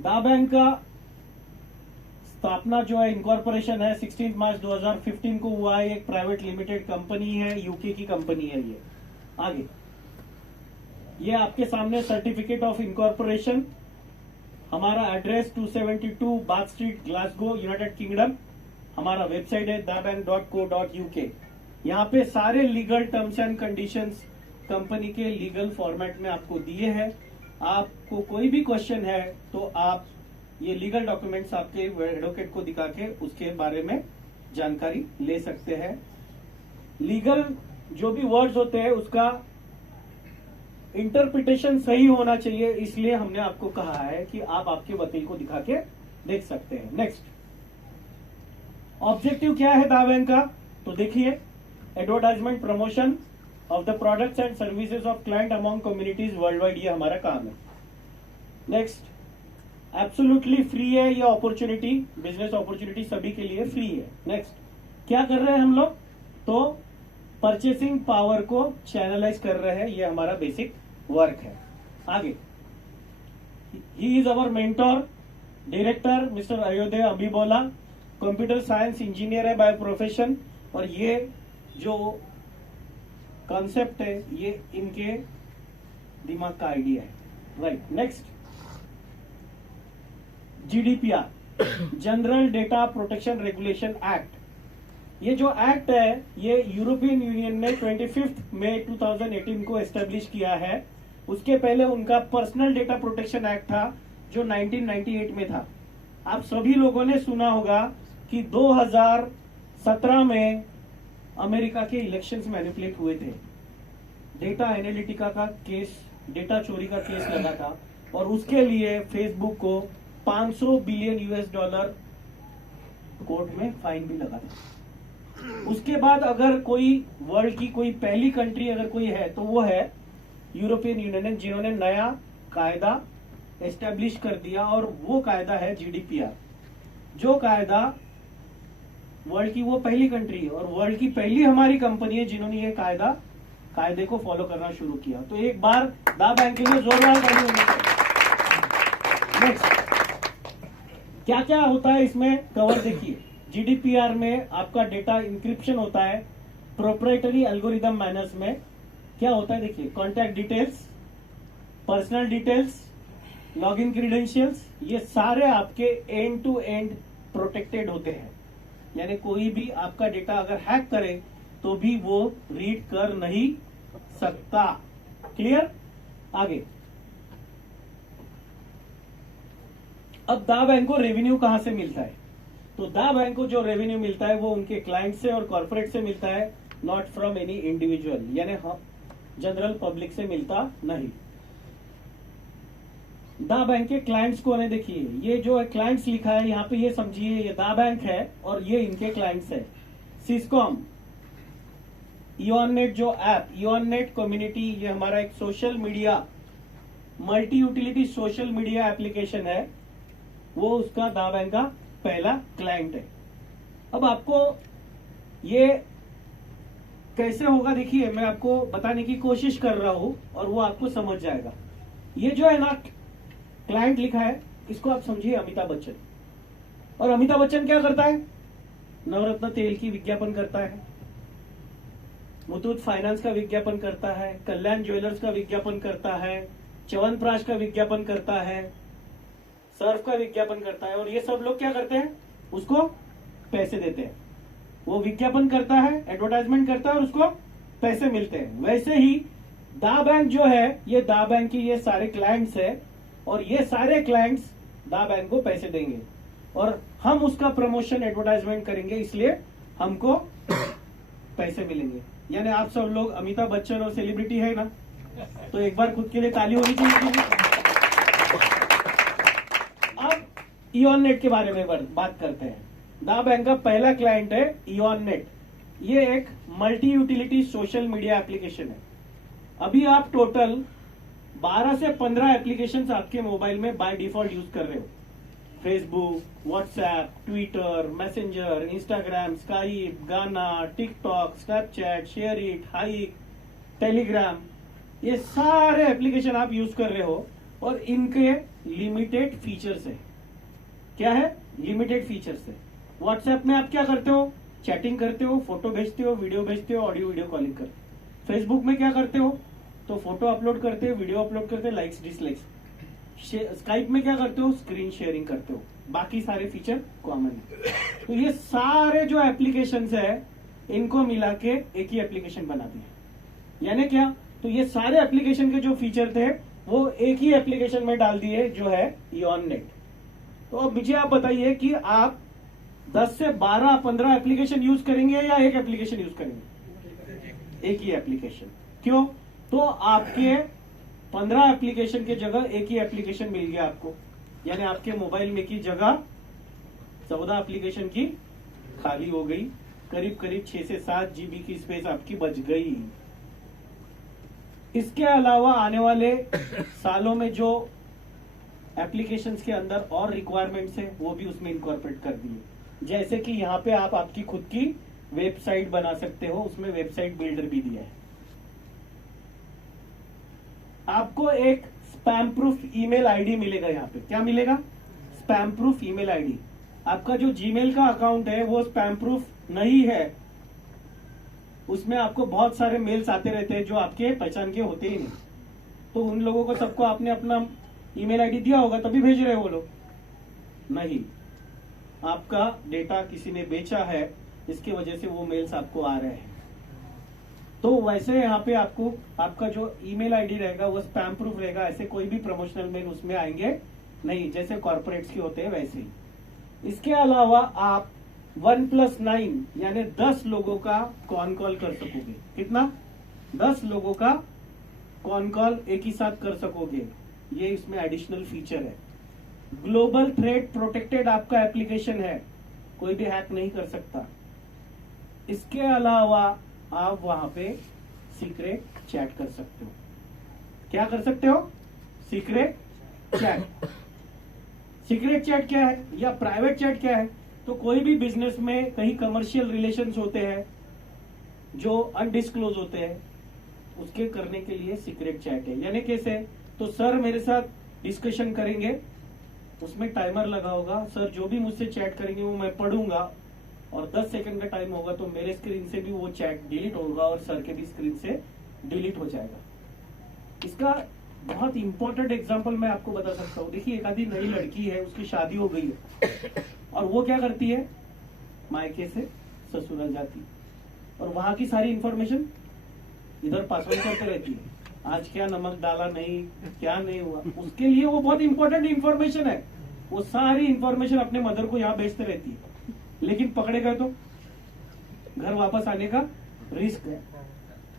दा बैंक का स्थापना जो है, इनकॉर्पोरेशन है, 16 मार्च 2015 को हुआ है। एक प्राइवेट लिमिटेड कंपनी है, यूके की कंपनी है ये। आगे ये आपके सामने सर्टिफिकेट ऑफ इनकॉर्पोरेशन, हमारा address 272 bath street, Glasgow, United kingdom. हमारा वेबसाइट है dabank.co.uk। यहाँ पे सारे legal terms and conditions company के लीगल फॉर्मेट में आपको दिए हैं। आपको कोई भी क्वेश्चन है तो आप ये लीगल डॉक्यूमेंट्स आपके एडवोकेट को दिखा के उसके बारे में जानकारी ले सकते हैं। लीगल जो भी वर्ड्स होते हैं उसका इंटरप्रिटेशन सही होना चाहिए, इसलिए हमने आपको कहा है कि आप आपके वकील को दिखा के देख सकते हैं। नेक्स्ट, ऑब्जेक्टिव क्या है दा बैंक का? तो देखिए, advertisement promotion of the products and services of client among communities world wide, ये हमारा काम है। नेक्स्ट, एब्सोल्युटली फ्री है ये अपॉर्चुनिटी, बिजनेस अपॉर्चुनिटी सभी के लिए फ्री है। नेक्स्ट, क्या कर रहे हैं हम लोग? तो परचेसिंग पावर को चैनलाइज कर रहे हैं, ये हमारा बेसिक वर्क है। आगे, he is our mentor, director mister Ayodhya अबीबोला, computer science engineer है बाय प्रोफेशन, और ये जो कॉन्सेप्ट है ये इनके दिमाग का आइडिया है। Right. Next, GDPR, general data protection regulation act. ये जो एक्ट है ये यूरोपियन यूनियन ने 25 मई 2018 को एस्टेब्लिश किया है। उसके पहले उनका पर्सनल डेटा प्रोटेक्शन एक्ट था जो 1998 में था। आप सभी लोगों ने सुना होगा कि 2017 में अमेरिका के इलेक्शंस मैनिपुलेट हुए थे। डेटा एनालिटिका का केस, डेटा चोरी का केस लगा था और उसके लिए फेसबुक को 500 बिलियन यूएस डॉलर कोर्ट में फाइन भी लगा था। उसके बाद अगर कोई वर्ल्ड की कोई पहली कंट्री अगर कोई है तो वो है यूरोपियन यूनियन, जिन्होंने नया कायदा एस्टेब्लिश कर दिया, और वो कायदा है जीडीपीआर। जो कायदा वर्ल्ड की वो पहली कंट्री है और वर्ल्ड की पहली हमारी कंपनी है जिन्होंने ये कायदे को फॉलो करना शुरू किया। तो एक बार दा बैंक के लिए जोरदार ताली होनी चाहिए। नेक्स्ट, क्या क्या होता है इसमें कवर देखिए। जीडीपीआर में आपका डेटा इंक्रिप्शन होता है प्रोप्राइटरी एल्गोरिदम मैनर्स में। क्या होता है देखिए, contact details, personal details, login credentials, ये सारे आपके एंड टू एंड प्रोटेक्टेड होते हैं। यानी कोई भी आपका डेटा अगर हैक करे तो भी वो रीड कर नहीं सकता। क्लियर? आगे, अब दा बैंक को रेवेन्यू कहां से मिलता है? तो दा बैंक को जो रेवेन्यू मिलता है वो उनके क्लाइंट से और कॉर्पोरेट से मिलता है, नॉट फ्रॉम एनी इंडिविजुअल, यानी जनरल पब्लिक से मिलता नहीं। दा बैंक के क्लाइंट्स कौन है? देखिए, ये जो क्लाइंट्स लिखा है यहाँ पे, ये समझिए ये दा बैंक है और ये इनके क्लाइंट्स है। सिस्कॉम, इओननेट जो ऐप, इओननेट कम्युनिटी, ये हमारा एक social media multi utility social media application है, वो उसका दा बैंक का पहला क्लाइंट है। अब आपको ये कैसे होगा देखिए, मैं आपको बताने की कोशिश कर रहा हूं और वो आपको समझ जाएगा। ये जो है ना क्लाइंट लिखा है, इसको आप समझिए अमिताभ बच्चन। और अमिताभ बच्चन क्या करता है? नवरत्न तेल की विज्ञापन करता है, मुथूट फाइनेंस का विज्ञापन करता है, कल्याण ज्वेलर्स का विज्ञापन करता है, च्यवनप्राश का विज्ञापन करता है, सर्फ का विज्ञापन करता है। और ये सब लोग क्या करते हैं? उसको पैसे देते हैं। वो विज्ञापन करता है, एडवर्टाइजमेंट करता है और उसको पैसे मिलते हैं। वैसे ही दा बैंक जो है, ये दा बैंक की ये सारे क्लाइंट्स है और ये सारे क्लाइंट्स दा बैंक को पैसे देंगे और हम उसका प्रमोशन एडवर्टाइजमेंट करेंगे, इसलिए हमको पैसे मिलेंगे। यानी आप सब लोग अमिताभ बच्चन और सेलिब्रिटी है ना, तो एक बार खुद के लिए ताली होनी चाहिए। अब इओननेट के बारे में बात करते हैं। दा बैंक का पहला क्लाइंट है इओननेट। ये एक multi utility social media application है। अभी आप टोटल 12 से 15 एप्लीकेशंस आपके मोबाइल में बाय डिफॉल्ट यूज कर रहे हो। Facebook, WhatsApp, Twitter, messenger, Instagram, Skype, गाना, TikTok, Snapchat, SHAREit, hike, Telegram, ये सारे एप्लीकेशन आप यूज कर रहे हो और इनके लिमिटेड फीचर्स है। क्या है? लिमिटेड फीचर्स है। व्हाट्सएप में आप क्या करते हो? चैटिंग करते हो, फोटो भेजते हो, वीडियो भेजते हो, ऑडियो वीडियो कॉलिंग करते हो। फेसबुक में क्या करते हो? तो फोटो अपलोड करते हो, वीडियो अपलोड करते हो, लाइक्स डिसलाइक्स। स्काइप में क्या करते हो? स्क्रीन शेयरिंग करते हो। बाकी सारे फीचर कॉमन है। तो ये सारे जो एप्लीकेशंस है इनको मिला के एक ही एप्लीकेशन बना दिया। यानी क्या? तो ये सारे एप्लीकेशन के जो फीचर थे वो एक ही एप्लीकेशन में डाल दिए, जो है इऑन नेट। तो अब मुझे आप बताइए कि आप 10 से 12 15 एप्लीकेशन यूज करेंगे या एक एप्लीकेशन यूज करेंगे? एक ही एप्लीकेशन। क्यों? तो आपके 15 एप्लीकेशन की जगह एक ही एप्लीकेशन मिल गया आपको। यानी आपके मोबाइल में की जगह 14 एप्लीकेशन की खाली हो गई। करीब करीब 6 से 7 जीबी की स्पेस आपकी बच गई। इसके अलावा आने वाले सालों में जो एप्लीकेशंस के अंदर और रिक्वायरमेंट्स है वो भी उसमें इनकॉर्पोरेट कर दिए। जैसे कि यहाँ पे आप आपकी खुद की वेबसाइट बना सकते हो, उसमें वेबसाइट बिल्डर भी दिया है। आपको एक स्पैम प्रूफ ईमेल आईडी मिलेगा। यहाँ पे क्या मिलेगा? Spam proof email ID. आपका जो जीमेल का अकाउंट है वो स्पैम प्रूफ नहीं है। उसमें आपको बहुत सारे मेल्स आते रहते हैं जो आपके पहचान के होते ही नहीं। तो उन लोगों को सबको आपने अपना ईमेल आईडी दिया होगा तभी भेज रहे हो वो लोग। नहीं, आपका डेटा किसी ने बेचा है, इसकी वजह से वो मेल्स आपको आ रहे हैं। तो वैसे यहाँ पे आपको आपका जो ईमेल आईडी रहेगा वो स्पैम प्रूफ रहेगा। ऐसे कोई भी प्रमोशनल मेल उसमें आएंगे नहीं, जैसे कॉर्पोरेट्स के होते हैं वैसे ही। इसके अलावा आप 1+9 यानी 10 लोगों का कॉन कॉल कर सकोगे। कितना? 10 लोगों का कॉन कॉल एक ही साथ कर सकोगे। ये इसमें एडिशनल फीचर है। ग्लोबल थ्रेड प्रोटेक्टेड आपका एप्लीकेशन है, कोई भी हैक नहीं कर सकता। इसके अलावा आप वहां पे सीक्रेट चैट कर सकते हो। क्या कर सकते हो? Secret chat. सीक्रेट चैट क्या है या प्राइवेट चैट क्या है? तो कोई भी बिजनेस में कहीं कमर्शियल रिलेशंस होते हैं जो अनडिस्क्लोज होते हैं, उसके करने के लिए सीक्रेट चैट है। यानी कैसे? तो सर मेरे साथ डिस्कशन करेंगे, उसमें टाइमर लगा होगा। सर जो भी मुझसे चैट करेंगे वो मैं पढ़ूंगा और 10 सेकंड का टाइम होगा तो मेरे स्क्रीन से भी वो चैट डिलीट होगा और सर के भी स्क्रीन से डिलीट हो जाएगा। इसका बहुत इंपॉर्टेंट एग्जांपल मैं आपको बता सकता हूँ। देखिए, एक आधी नई लड़की है, उसकी शादी हो गई है और वो क्या करती है? मायके से ससुराल जाती और वहां की सारी इंफॉर्मेशन इधर पासवर्ड करते रहती है। आज क्या नमक डाला, नहीं क्या नहीं हुआ, उसके लिए वो बहुत इंपॉर्टेंट इंफॉर्मेशन है। वो सारी इंफॉर्मेशन अपने मदर को यहाँ भेजते रहती है। लेकिन पकड़े गए तो घर वापस आने का रिस्क है।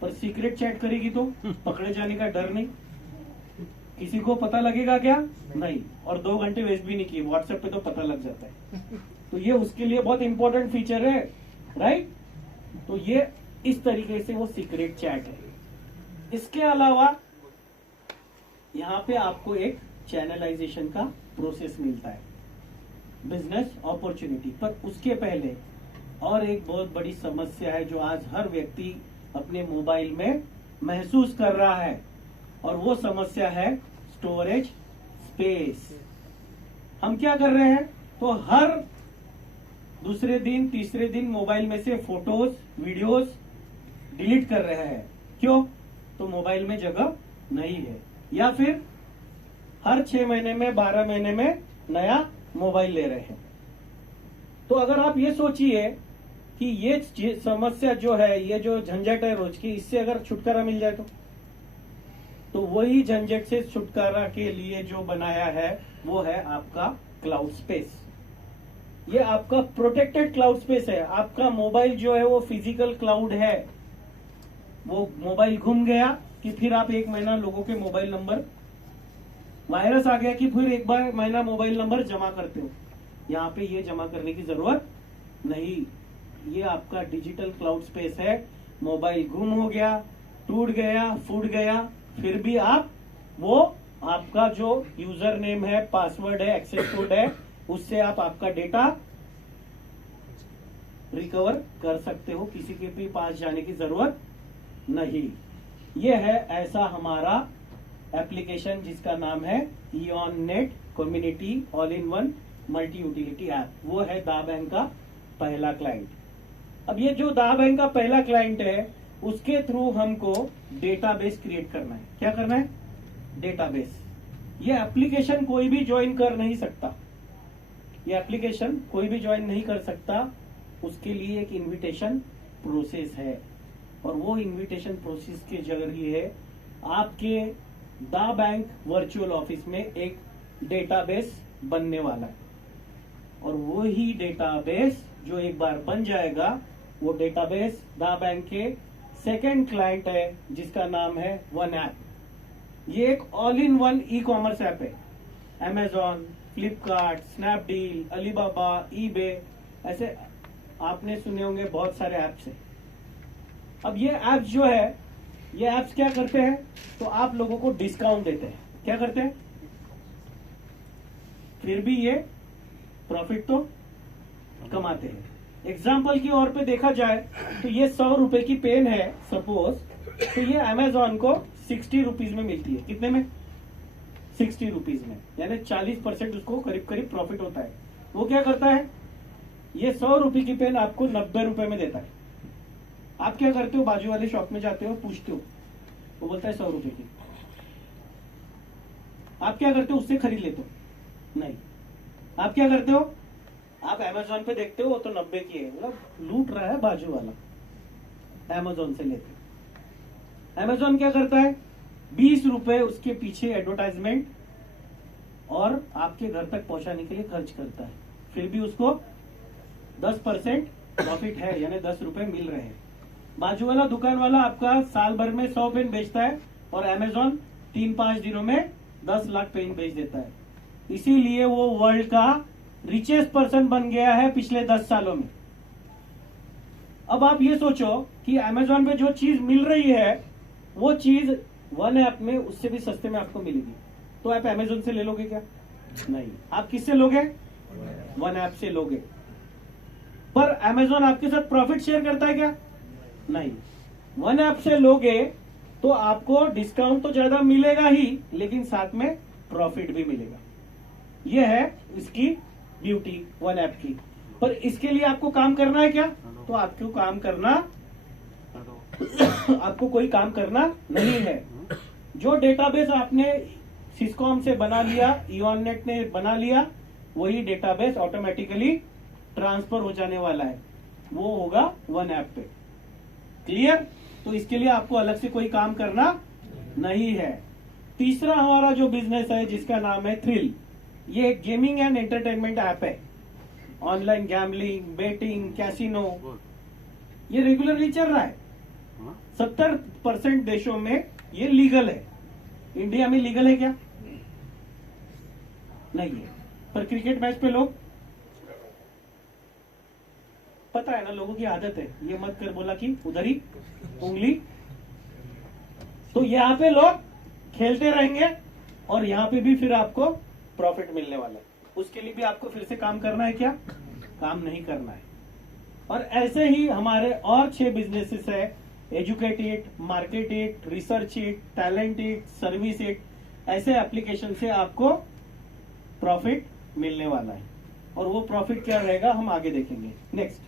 पर सीक्रेट चैट करेगी तो पकड़े जाने का डर नहीं। किसी को पता लगेगा क्या? नहीं। और 2 घंटे वेस्ट भी नहीं किए, व्हाट्सएप पे तो पता लग जाता है। तो ये उसके लिए बहुत इंपॉर्टेंट फीचर है, राइट? तो ये इस तरीके से वो सीक्रेट चैट है। इसके अलावा यहाँ पे आपको एक चैनलाइजेशन का प्रोसेस मिलता है, बिजनेस अपॉर्चुनिटी। पर उसके पहले और एक बहुत बड़ी समस्या है जो आज हर व्यक्ति अपने मोबाइल में महसूस कर रहा है, और वो समस्या है स्टोरेज स्पेस। हम क्या कर रहे हैं? तो हर दूसरे दिन तीसरे दिन मोबाइल में से फोटोज वीडियोस डिलीट कर रहे हैं। क्यों? तो मोबाइल में जगह नहीं है। या फिर हर 6 महीने में 12 महीने में नया मोबाइल ले रहे हैं। तो अगर आप ये सोचिए कि ये समस्या जो है, ये जो झंझट है रोज की, इससे अगर छुटकारा मिल जाए तो वही झंझट से छुटकारा के लिए जो बनाया है वो है आपका क्लाउड स्पेस। ये आपका प्रोटेक्टेड क्लाउड स्पेस है। आपका मोबाइल जो है वो फिजिकल क्लाउड है। वो मोबाइल घूम गया कि फिर आप 1 महीना लोगों के मोबाइल नंबर, वायरस आ गया कि फिर 1 महीना मोबाइल नंबर जमा करते हो। यहाँ पे ये जमा करने की जरूरत नहीं। ये आपका डिजिटल क्लाउड स्पेस है। मोबाइल गुम हो गया, टूट गया, फूट गया, फिर भी आप वो आपका जो यूजर नेम है, पासवर्ड है, एक्सेस कोड है, उससे आप आपका डेटा रिकवर कर सकते हो। किसी के भी पास जाने की जरूरत नहीं। ये है ऐसा हमारा एप्लीकेशन जिसका नाम है ion net community all in one multi utility app. वो है दा बैंक का पहला क्लाइंट। अब ये जो दा बैंक का पहला क्लाइंट है उसके थ्रू हमको डेटाबेस क्रिएट करना है। क्या करना है? डेटाबेस। ये एप्लीकेशन कोई भी ज्वाइन कर नहीं सकता, ये एप्लीकेशन कोई भी ज्वाइन नहीं कर सकता। उसके लिए एक इनविटेशन प्रोसेस है और वो इनविटेशन प्रोसेस के जरिए आपके दा बैंक वर्चुअल ऑफिस में एक डेटाबेस बनने वाला है। और वो ही डेटाबेस जो एक बार बन जाएगा, वो डेटाबेस दा बैंक के सेकेंड क्लाइंट है जिसका नाम है वन ऐप। ये एक all in one e commerce app है। Amazon, Flipkart, Snapdeal, Alibaba, eBay, ऐसे आपने सुने होंगे बहुत सारे ऐप्स हैं। अब ये ऐप्स जो है, ये ऐप्स क्या करते हैं? तो आप लोगों को डिस्काउंट देते हैं। क्या करते हैं? फिर भी ये प्रॉफिट तो कमाते हैं। एग्जाम्पल की ओर पे देखा जाए तो ये 100 रुपए की पेन है सपोज, तो ये अमेजॉन को 60 रुपीज में मिलती है। कितने में? 60 रुपीज में, यानी 40% उसको करीब करीब प्रॉफिट होता है। वो क्या करता है? ये 100 रुपए की पेन आपको 90 रुपए में देता है। आप क्या करते हो? बाजू वाले शॉप में जाते हो, पूछते हो, वो बोलता है 100 रुपए की। आप क्या करते हो? उससे खरीद लेते हो? नहीं। आप क्या करते हो? आप अमेजोन पे देखते हो तो 90 की है, मतलब लूट रहा है बाजू वाला। अमेजोन से लेते। अमेजोन क्या करता है? 20 रुपए उसके पीछे एडवर्टाइजमेंट और आपके घर तक पहुंचाने के लिए खर्च करता है। फिर भी उसको 10% प्रॉफिट है, यानी 10 रुपए मिल रहे हैं। बाजू वाला दुकान वाला आपका साल भर में 100 पेन बेचता है और अमेजोन 3-5 दिनों में 10 लाख पेन बेच देता है। इसीलिए वो वर्ल्ड का रिचेस्ट पर्सन बन गया है पिछले 10 सालों में। अब आप ये सोचो कि अमेजोन पे जो चीज मिल रही है वो चीज वन ऐप में उससे भी सस्ते में आपको मिलेगी, तो आप अमेजोन से ले लोगे क्या? नहीं। आप किससे लोगे? वन ऐप से लोगे। पर अमेजोन आपके साथ प्रॉफिट शेयर करता है क्या? नहीं। वन ऐप से लोगे तो आपको डिस्काउंट तो ज्यादा मिलेगा ही, लेकिन साथ में प्रॉफिट भी मिलेगा। यह है इसकी ब्यूटी वन ऐप की। पर इसके लिए आपको काम करना है क्या? तो आपको काम करना आपको कोई काम करना नहीं है। जो डेटाबेस आपने सिस्कॉम से बना लिया, इयॉन नेट ने बना लिया, वही डेटाबेस ऑटोमेटिकली ट्रांसफर हो जाने वाला है। वो होगा वन ऐप पे। क्लियर? तो इसके लिए आपको अलग से कोई काम करना नहीं है। तीसरा हमारा जो बिजनेस है जिसका नाम है थ्रिल। ये एक गेमिंग एंड एंटरटेनमेंट ऐप है। ऑनलाइन गैम्बलिंग, बेटिंग, कैसीनो, ये रेगुलरली चल रहा है। 70% देशों में ये लीगल है। इंडिया में लीगल है क्या? नहीं है। पर क्रिकेट मैच पे लोग, पता है ना, लोगों की आदत है, ये मत कर बोला कि उधर ही उंगली। तो यहाँ पे लोग खेलते रहेंगे और यहाँ पे भी फिर आपको प्रॉफिट मिलने वाला है। उसके लिए भी आपको फिर से काम करना है क्या? काम नहीं करना है। और ऐसे ही हमारे और 6 बिजनेसेस है। Educate it, market it, research it, talent it, service it. ऐसे एप्लीकेशन से आपको प्रॉफिट मिलने वाला है। और वो प्रॉफिट क्या रहेगा हम आगे देखेंगे। नेक्स्ट।